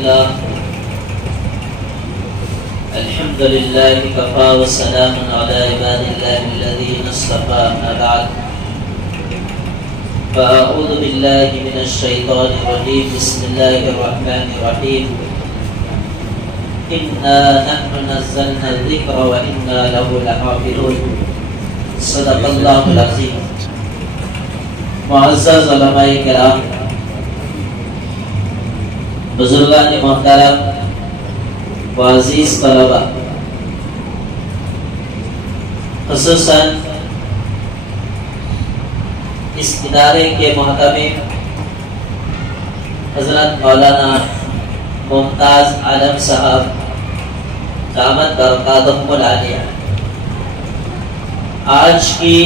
لله الحمد لله كفى وسلام على عباد الله الذين اصطفى أما بعد فأعوذ بالله من الشيطان الرجيم بسم الله الرحمن الرحيم إنا نحن نزلنا الذكر وإنا له لحافظون صدق الله العظيم. معزز علماء کرام، بزرگان محترم و عزیز طلبہ، خصوصاً اس ادارے کے محتمم حضرت مولانا ممتاز عالم صاحب دامت برکاتہم العالیہ، آج کی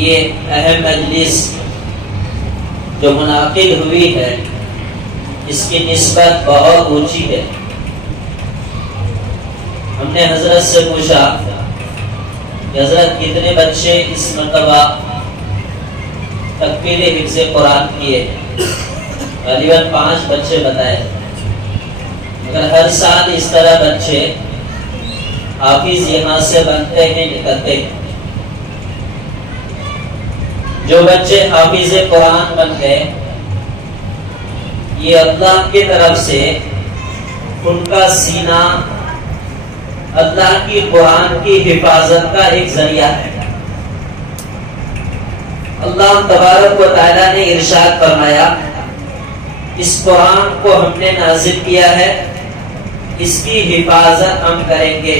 یہ اہم مجلس جو منعقد ہوئی ہے اس کی نسبت بہت اونچی ہے. ہم نے حضرت سے پوچھا کہ حضرت کتنے بچے اس مرتبہ تکمیل حفظ قرآن کیے؟ غالباً 5 بچے بتائے. مگر ہر سال اس طرح بچے حافظ یہاں سے بنتے ہیں، نکلتے ہیں. جو بچے حافظ قرآن بن گئے، یہ اللہ کی طرف سے ان کا سینہ اللہ کی قرآن کی حفاظت کا ایک ذریعہ ہے. اللہ تبارک و تعالی نے ارشاد فرمایا، اس قرآن کو ہم نے نازل کیا ہے، اس کی حفاظت ہم کریں گے.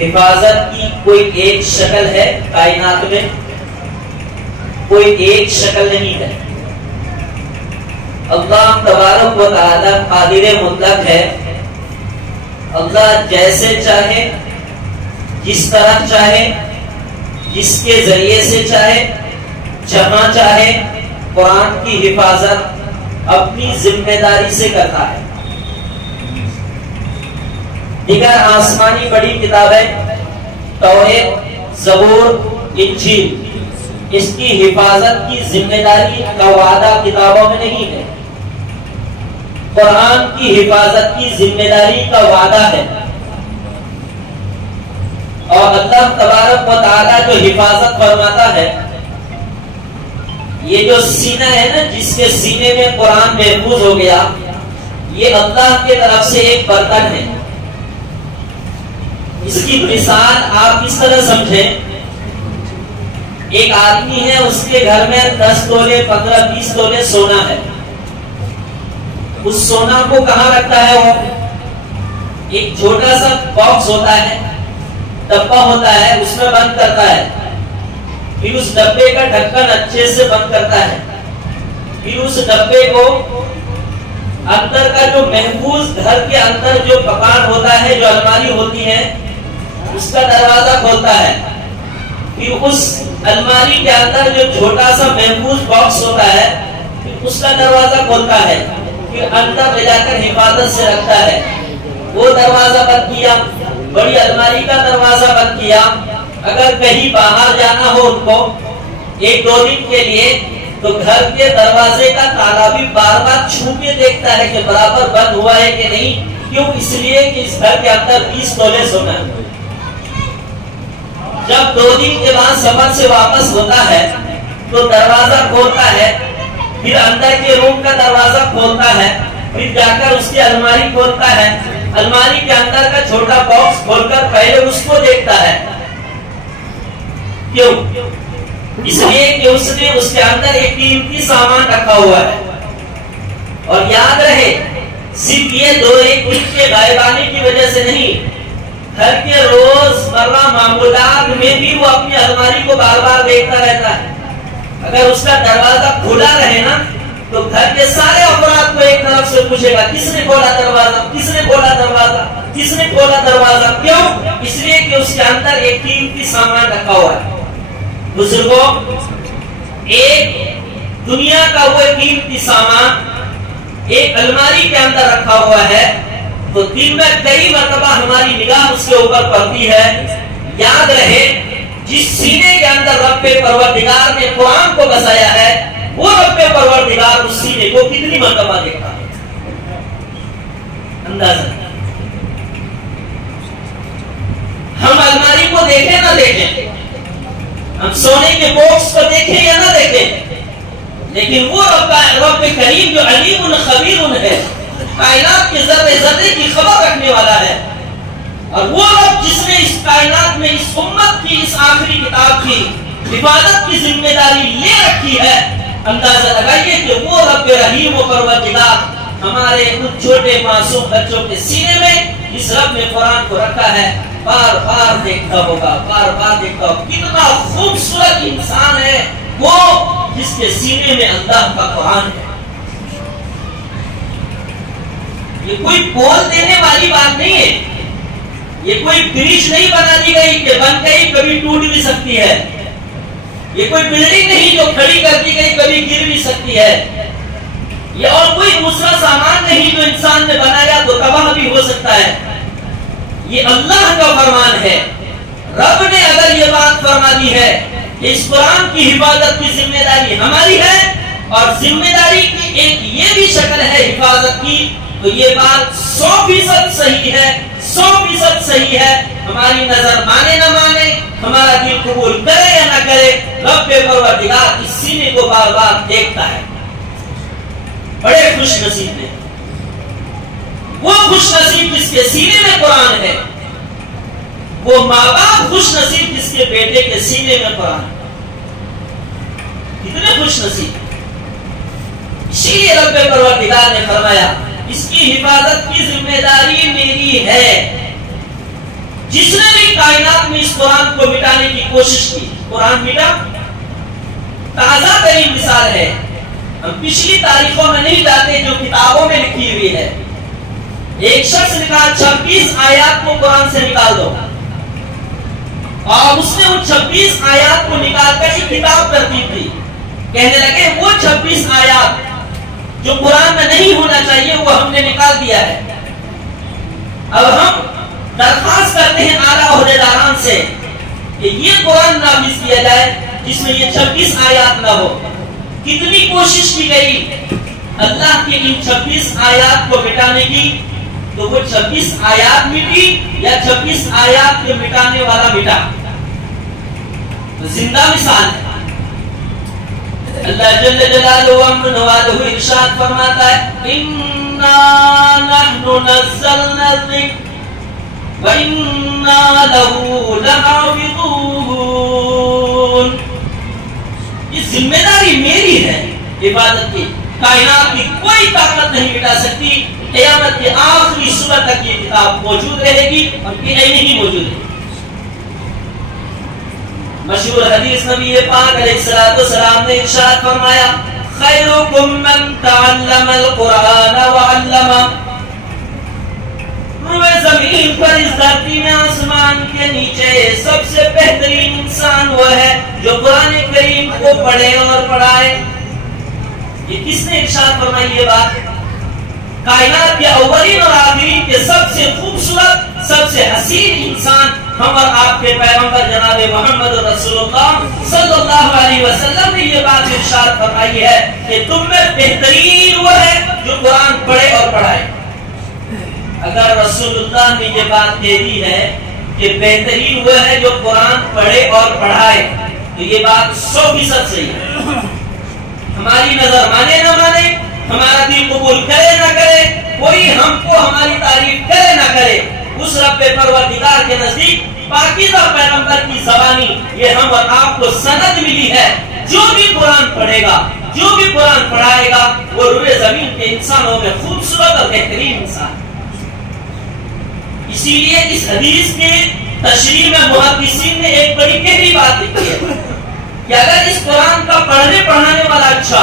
حفاظت کی کوئی ایک شکل ہے کائنات میں؟ کوئی ایک شکل نہیں ہے. اللہ تبارک و تعالی قادر مطلق ہے. اللہ جیسے چاہے، جس طرح چاہے، جس کے ذریعے سے چاہے، جہاں چاہے قرآن کی حفاظت اپنی ذمہ داری سے کرتا ہے. دیگر آسمانی بڑی کتابیں توریت، زبور، انجیل، اس کی حفاظت کی ذمہ داری کا وعدہ کتابوں میں نہیں ہے. قرآن کی حفاظت کی ذمہ داری کا وعدہ ہے. اور اللہ تبارک و تعالی جو حفاظت فرماتا ہے، یہ جو سینہ ہے نا، جس کے سینے میں قرآن محفوظ ہو گیا، یہ اللہ کی طرف سے ایک برتن ہے. اس کی مثال آپ اس طرح سمجھیں، ایک آدمی ہے، اس کے گھر میں 10 تولے 15-20 تولے سونا ہے. اس سونا کو کہاں رکھتا ہے؟ وہ ایک چھوٹا سا باکس ہوتا ہے، ڈبہ ہوتا ہے، اس میں بند کرتا ہے. پھر اس ڈبے کا ڈھکن اچھے سے بند کرتا ہے. پھر اس ڈبے کو اندر کا جو محفوظ گھر کے اندر جو کپان ہوتا ہے، جو الماری ہوتی ہے، اس کا دروازہ کھولتا ہے. پھر اس الماری کے اندر جو چھوٹا سا محفوظ باکس ہوتا ہے، پھر اس کا دروازہ کھولتا ہے. پھر اندر لے جا کر حفاظت سے رکھتا ہے. وہ دروازہ بند کیا، بڑی الماری کا دروازہ بند کیا. اگر کہیں باہر جانا ہو ان کو 1-2 دن کے لیے، تو گھر کے دروازے کا تالا بھی بار بار چھو کے دیکھتا ہے کہ برابر بند ہوا ہے کہ نہیں. کیوں؟ اس لیے کہ اس گھر کے اندر 20 تولے سونا ہے. جب 2 دن کے بعد سفر سے واپس ہوتا ہے تو دروازہ کھولتا ہے. پھر اندر کے روم کا دروازہ کھولتا ہے. پھر جا کر اس کی الماری کھولتا ہے. الماری کے اندر کا چھوٹا باکس کھول کر پہلے اس کو دیکھتا ہے. کیوں؟ اس لیے کہ اس نے اس کے اندر ایک قیمتی سامان رکھا ہوا ہے. اور یاد رہے، صرف یہ 2-1 دن کے غائب آنے کی وجہ سے نہیں، گھر کے روز مرہ معمولات میں بھی وہ اپنی الماری کو بار بار دیکھتا رہتا ہے. اگر اس کا دروازہ کھلا رہے نا، تو گھر کے سارے افراد کو ایک طرف سے پوچھے گا، کس نے کھولا دروازہ، کس نے کھولا دروازہ، کس نے کھولا دروازہ. کیوں؟ اس لیے کہ اس کے اندر ایک قیمتی سامان رکھا ہوا ہے. بزرگوں، ایک دنیا کا وہ قیمتی سامان ایک الماری کے اندر رکھا ہوا ہے، تو دن میں کئی مرتبہ ہماری نگاہ اس کے اوپر پڑتی ہے. یاد رہے، جس سینے کے اندر رب پروردگار نے قرآن کو بسایا ہے، وہ رب پروردگار اس سینے کو کتنی مرتبہ دیکھتا ہے، اندازہ۔ ہم الماری کو دیکھیں نہ دیکھیں، ہم سونے کے باکس کو دیکھیں یا نہ دیکھیں، لیکن وہ رب کریم جو علیم خبیر ہے، کائنات کے ذرے ذرے کی خبر رکھنے والا ہے، اور وہ رب جس نے اس کائنات میں اس امت کی اس آخری کتاب کی حفاظت کی ذمہ داری لے رکھی ہے، اندازہ لگائیے کہ وہ رب رحیم و پروردگار ہمارے ان چھوٹے معصوم بچوں کے سینے میں اس رب نے قرآن کو رکھا ہے، بار بار دیکھتا ہوگا، بار بار دیکھتا ہوگا۔ کتنا خوبصورت انسان ہے وہ جس کے سینے میں اللہ کا قرآن ہے۔ یہ کوئی بول دینے والی بات نہیں ہے، یہ کوئی برج نہیں بنا دی گئی کہ بن گئی کبھی ٹوٹ بھی سکتی ہے، یہ کوئی بلڈنگ نہیں جو کھڑی کر دی گئی کبھی گر بھی سکتی ہے، یہ اور کوئی دوسرا سامان نہیں جو انسان نے بنایا تو تباہ بھی ہو سکتا ہے، یہ اللہ کا فرمان ہے۔ رب نے اگر یہ بات فرما دی ہے کہ اس قرآن کی حفاظت کی ذمہ داری ہماری ہے، اور ذمہ داری کی ایک یہ بھی شکل ہے حفاظت کی، تو یہ بات 100% صحیح ہے، 100% صحیح ہے۔ ہماری نظر مانے نہ مانے، ہمارا دل قبول کرے یا نہ کرے، رب پروردگار اس سینے کو بار بار دیکھتا ہے۔ بڑے خوش نصیب ہیں وہ خوش نصیب جس کے سینے میں قرآن ہے، وہ ماں باپ خوش نصیب جس کے بیٹے کے سینے میں قرآن ہے، کتنے خوش نصیب۔ اسی لیے رب پروردگار نے فرمایا اس کی حفاظت کی ذمہ داری میری ہے۔ جس نے بھی کائنات میں اس قرآن کو مٹانے کی کوشش کی، قرآن مٹا؟ تازہ ترین مثال ہے، ہم پچھلی تاریخوں میں نہیں جاتے جو کتابوں میں لکھی ہوئی ہے۔ ایک شخص نے کہا 26 آیات کو قرآن سے نکال دو، اور اس نے ان 26 آیات کو نکال کر ایک کتاب ترتیب دی، کہنے لگے وہ 26 آیات جو قرآن میں نہیں ہونا چاہیے وہ ہم نے نکال دیا ہے۔ اب ہم درخواست کرتے ہیں اعلیٰ عہدیداران سے کہ یہ قرآن نافذ کیا جائے جس میں یہ 26 آیات نہ ہو۔ کتنی کوشش کی گئی اللہ کے ان 26 آیات کو مٹانے کی، تو وہ 26 آیات مٹی یا 26 آیات کے مٹانے والا مٹا؟ زندہ مثال ہے۔ اللہ جل جلالہ وعلا ارشاد فرماتا ہے اِنَّا نَحْنُ نَزَّلْنَا الذِّكْرَ وَإِنَّا لَهُ لَحَافِظُونَ۔ یہ ذمہ داری میری ہے عبادت کی، کائنات کی کوئی طاقت نہیں مٹا سکتی، قیامت کے آخری صبح تک یہ کتاب موجود رہے گی اور نہیں موجود ہے۔ مشہور حدیث نبی پاک علیہ السلام نے ارشاد فرمایا خیرکم من تعلم القرآن وعلمہ۔ روئے زمین پر اس دھرتی میں آسمان کے نیچے سب سے بہترین انسان وہ ہے جو قرآن کریم کو پڑھے اور پڑھائے۔ یہ کس نے ارشاد فرمائی یہ بات؟ کائنات کے اولین اور آخرین کے سب سے خوبصورت، سب سے حسین انسان ہم اور آپ کے پیغمبر جناب محمد رسول اللہ صلی اللہ علیہ وسلم نے یہ بات ارشاد فرمائی ہے کہ تم میں بہترین وہ ہے جو قرآن پڑھے اور پڑھائے۔ اگر رسول اللہ نے یہ بات کہہ دی ہے کہ بہترین وہ ہے جو قرآن پڑھے اور پڑھائے، تو یہ بات 100% صحیح ہے۔ ہماری نظر مانے نہ مانے، ہمارا دل قبول کرے نہ کرے، کوئی ہم کو ہماری تعریف کرے نہ کرے، اس رب پروردگار کے نزدیک پاکیزہ پیغمبر کی زبانی یہ ہم اور آپ کو سند ملی ہے، جو بھی قرآن پڑھے گا، جو بھی قرآن پڑھائے گا، وہ روئے زمین کے انسانوں میں خوبصورت اور بہترین انسان۔ اسی لیے اس حدیث کے تشریح میں محدثین نے ایک بڑی گہری بات لکھی ہے کہ اگر اس قرآن کا پڑھنے پڑھانے والا اچھا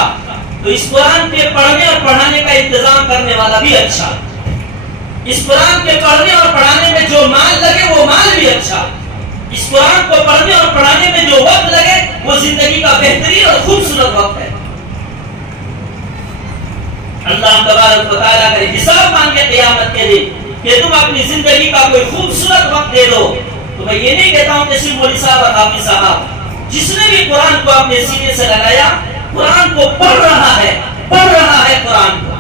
تو اس قرآن کے پڑھنے اور پڑھانے کا انتظام کرنے والا بھی اچھا، اس قرآن کے پڑھنے اور پڑھانے میں جو مال لگے وہ مال بھی اچھا، اس قرآن کو پڑھنے اور پڑھانے میں جو وقت لگے وہ زندگی کا بہترین اور خوبصورت وقت ہے۔ اللہ تبارک و تعالیٰ کا حساب مانگے قیامت کے دن کہ تم اپنی زندگی کا کوئی خوبصورت وقت دے دو، تو میں یہ نہیں کہتا ہوں کہ صرف مولوی صاحب اور حافظ صاحب، جس نے بھی قرآن کو اپنے سینے سے لگایا قرآن کو پڑھ رہا ہے قرآن کو.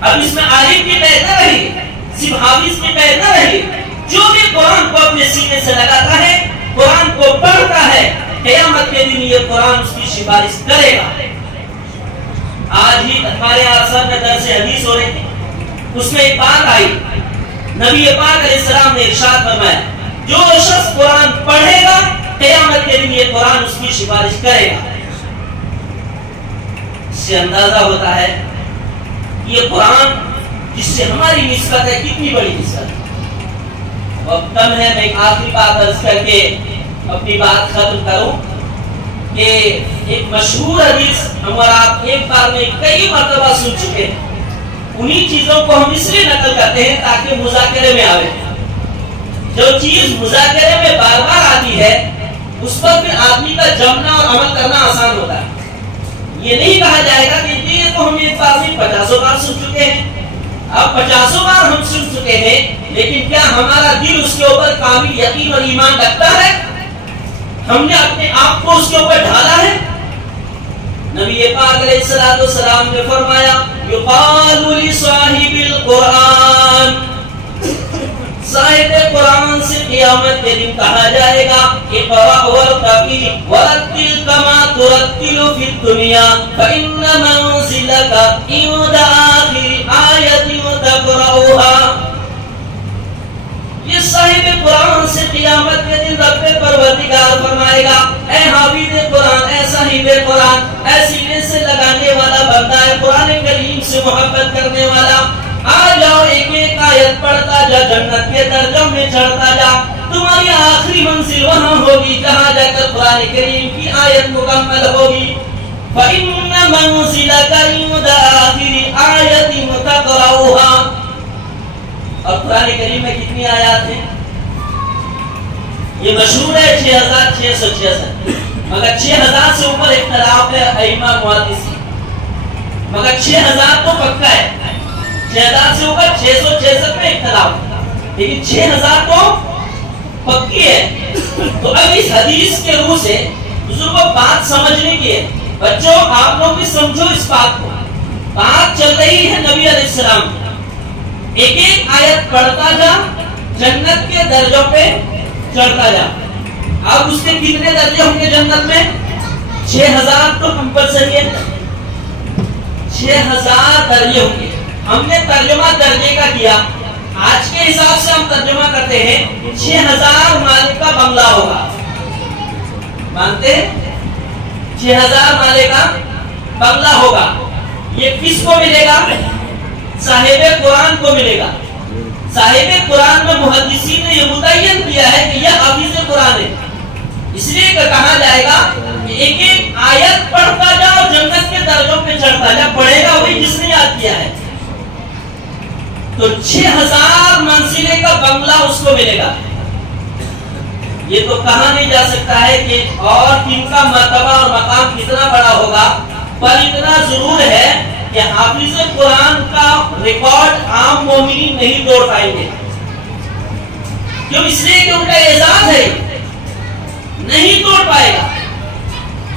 اب اس میں عالم کی قید نہ رہی، صرف حافظ کی قید نہ رہی. جو بھی قرآن کو اپنے سینے سے لگاتا ہے، قرآن کو پڑھتا ہے، قیامت کے دن یہ قرآن اس کی سفارش کرے گا. آج ہی ہمارے آسان میں درس حدیث ہو رہے تھے، اس میں ایک بات آئی، نبی پاک علیہ السلام نے ارشاد فرمایا جو شخص قرآن پڑھے گا قیامت کے دن یہ قرآن اس کی سفارش کرے گا. اس سے اندازہ ہوتا ہے یہ قرآن جس سے ہماری نسبت ہے کتنی بڑی نسبت ہے. وقت کم ہے، میں ایک آخری بات عرض کر کے اپنی بات ختم کروں کہ ایک مشہور حدیث ہم اور آپ ایک بار میں کئی مرتبہ سن چکے ہیں. انہی چیزوں کو ہم اس لیے نقل کرتے ہیں تاکہ مذاکرے میں آئے. جو چیز مذاکرے میں بار بار آتی ہے اس پر پھر آدمی کا جمنا اور عمل کرنا آسان ہوتا ہے. یہ نہیں کہا جائے گا کہ یہ تو ہم ایک بار میں 50 بار سن چکے ہیں، اب 50 بار ہم سن چکے ہیں، لیکن کیا ہمارا دل اس کے اوپر کامل یقین اور ایمان رکھتا ہے؟ ہم نے اپنے آپ کو اس کے اوپر ڈھالا ہے؟ نبی پاک علیہ السلام نے فرمایا یقال لصاحب القرآن، صاحب قرآن سے قیامت کے دن کہا جائے گا اقرأ وارتقی ورتل کما ترتل فی الدنیا فإن منزلک عند آخر آیت تقرأها. یہ صاحب قرآن سے قیامت کے دن رب پروردگار فرمائے گا اے حافظ قرآن، اے صاحب قرآن، اے سینے سے لگانے والا بندہ ہے، قرآن کریم سے محبت کرنے والا، آ جاؤ ایک ایک آیت پڑھتا جا، جنت کے درجوں میں چڑھتا جا. تمہاری آخری منزل وہاں ہوگی جہاں جا کر قرآن کریم کی آیت مکمل ہوگی. فَإِنَّ مَنزِلَكَ عِندَ آخِرِ آیَةٍ تَقْرَؤُهَا. اور قرآن کریم میں کتنی آیات ہیں؟ یہ مشہور ہے 6666، مگر 6000 سے اوپر اختلاف ہے ائمہ محدثین، مگر 6000 تو پکا ہے. 6000 سے اوپر 666 میں اختلاف ہے، لیکن 6000 تو پکی ہے. تو اب اس حدیث کے روح سے بزرگوں بات سمجھنے کی ہے. بچوں آپ لوگ بھی سمجھو اس بات کو، بات چل رہی ہے نبی علیہ السلام، ایک ایک آیت پڑھتا جا، جنت کے درجوں پہ چڑھتا جا. اب اس کے کتنے درجے ہوں گے جنت میں؟ 6000 تو کمپلسری ہے، 6000 درجے ہوں گے. ہم نے ترجمہ درجے کا کیا، آج کے حساب سے ہم ترجمہ کرتے ہیں 6000 مالک کا بنگلہ ہوگا. مانتے ہیں 6000 مالک کا بنگلہ ہوگا. یہ کس کو ملے گا؟ صاحب قرآن کو ملے گا. صاحب قرآن میں محدثین نے یہ متعین کیا ہے کہ یہ حافظ قرآن ہے، اس لیے کہا جائے گا کہ ایک ایک آیت پڑھتا جا اور جنت کے درجوں پہ چڑھتا جا. پڑھے گا وہی جس نے یاد کیا ہے. تو 6000 منزلے کا بنگلہ اس کو ملے گا. یہ تو کہا نہیں جا سکتا ہے کہ اور کن کا مرتبہ اور مقام کتنا بڑا ہوگا، پر اتنا ضرور ہے کہ حافظ قرآن کا ریکارڈ عام مومنین نہیں توڑ پائیں گے. کیوں؟ اس لیے کہ ان کا اعزاز ہے، نہیں توڑ پائے گا.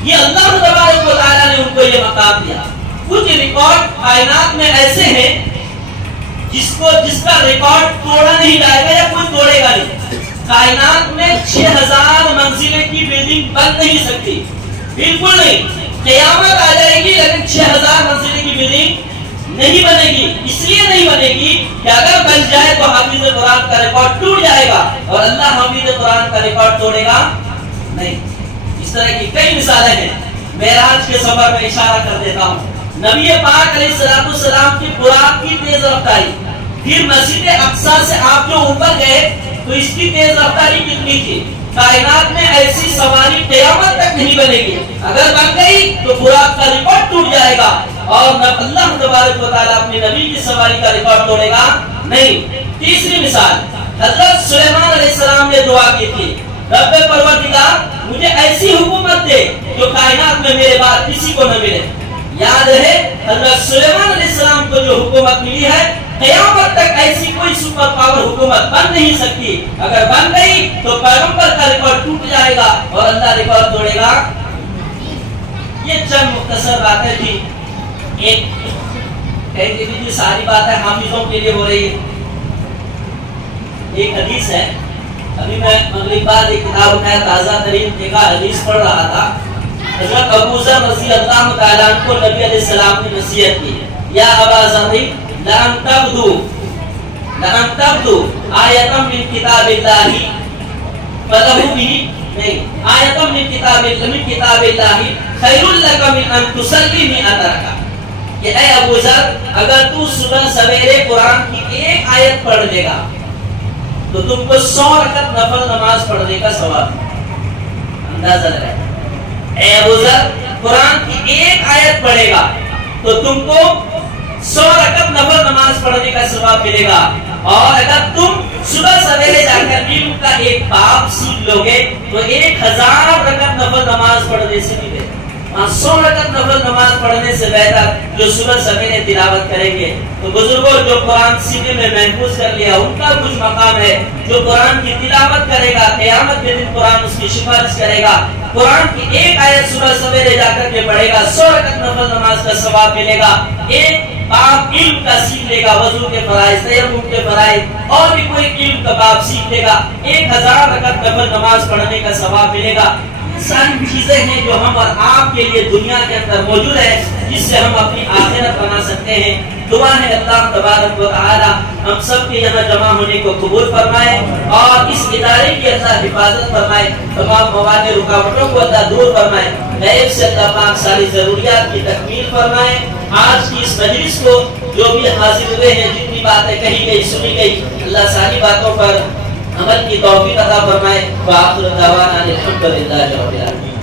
یہ اللہ تبارک و تعالیٰ نے ان کو یہ مقام دیا. کچھ ریکارڈ کائنات میں ایسے ہیں جس کا ریکارڈ توڑا نہیں جائے گا یا کوئی توڑے گا نہیں. کائنات میں 6000 منزلیں کی بلڈنگ بن نہیں سکتی، بالکل نہیں. قیامت آ جائے گی لیکن 6000 منزلیں کی بلڈنگ نہیں بنے گی. اس لیے نہیں بنے گی کہ اگر بن جائے تو حافظ قرآن کا ریکارڈ ٹوٹ جائے گا اور اللہ حافظ قرآن کا ریکارڈ توڑے گا نہیں. اس طرح کی کئی مثالیں ہیں. معراج کے سفر میں اشارہ کر دیتا ہوں. نبی پاک علیہ السلام کی براق کی تیز رفتاری، پھر مسجد اقصی سے آپ جو اوپر گئے تو اس کی تیز رفتاری کتنی تھی؟ کائنات میں ایسی سواری قیامت تک نہیں بنے گی. اگر بن گئی تو براق کا ریکارڈ ٹوٹ جائے گا اور اللہ تبارک و تعالیٰ اپنے نبی کی سواری کا ریکارڈ توڑے گا نہیں. تیسری مثال، حضرت سلیمان علیہ السلام نے دعا کی تھی رب پروردگار مجھے ایسی حکومت دے جو کائنات میں میرے بعد کسی کو نہ ملے. یاد ہے حضرت سلیمان علیہ السلام کو جو حکومت ملی ہے قیامت تک ایسی کوئی سپر پاور حکومت بن نہیں سکتی. اگر بن گئی تو پیغمبر کا ریکارڈ ٹوٹ جائے گا اور اللہ ریکارڈ توڑے گا. یہ چند مختصر باتیں تھی. ایک کہتے بھی ساری باتیں حافظوں کے لیے ہو رہی ہے. ایک حدیث ہے, ابھی میں مغرب بعد ایک کتاب اٹھایا, تازہ ترین ایک حدیث پڑھ رہا تھا. حضرت ابو ذر رضی اللہ تعالیٰ عنہ کو نبی علیہ السلام نے نصیحت کی, یا ابا ذر لَأَن تَبْدُوا آیَةً مِّن کتاب اللہ فَلَهُ بِهِ نہیں آیَةً مِّن کتاب اللہ خَيْرٌ لَكَ مِنْ أَن تُصَلِّ مِئَةَ رَكَعَةٍ. کہ اے ابو ذر, اگر تو صبح سویرے قرآن کی ایک آیت پڑھ لے گا تو تم کو 100 رکعت نفل نماز پڑھنے کا ثواب. اندازہ لگائیں, اے ابو ذر قرآن کی ایک آیت پڑھے گا تو تم کو 100 رکعت نفل نماز پڑھنے کا ثواب ملے گا. اور اگر تم صبح سویرے جا کر علم کا ایک باب سیکھ لو گے تو 1000 رکعت نفل نماز پڑھنے سے ملے گا. 100 رکعت نفل نماز پڑھنے سے بہتر جو صبح سویرے تلاوت کریں گے. تو بزرگوں, جو قرآن سینے میں محفوظ کر لیا ان کا کچھ مقام ہے. جو قرآن کی تلاوت کرے گا قیامت کے دن قرآن اس کی سفارش کرے گا. قرآن کی ایک آیت صبح سویرے جا کر کے پڑھے گا, 100 رکعت نفل نماز کا ثواب ملے گا. ایک باب علم کا سیکھ لے گا, وضو کے فرائض, تیمم کے فرائض, اور بھی کوئی علم کا باب سیکھ لے گا, 1000 رکعت نفل نماز پڑھنے کا ثواب ملے گا. ساری چیزیں ہیں جو ہم اور آپ کے لیے دنیا کے اندر موجود ہے, جس سے ہم اپنی آخرت بنا سکتے ہیں. دعا ہے اللہ تبارک و تعالی ہم سب کے یہاں جمع ہونے کو قبول فرمائے اور اس ادارے کی اللہ حفاظت فرمائے. تمام مواد رکاوٹوں کو اللہ دور فرمائے. غیب سے اللہ پاک ساری ضروریات کی تکمیل فرمائے. آج کی اس مجلس کو جو بھی حاضر ہوئے ہیں, جتنی باتیں کہی گئی سنی گئی, اللہ ساری باتوں پر عمل کی توفیق عطا فرمائے. وآخر دعوانا الحمدللہ رب العالمین.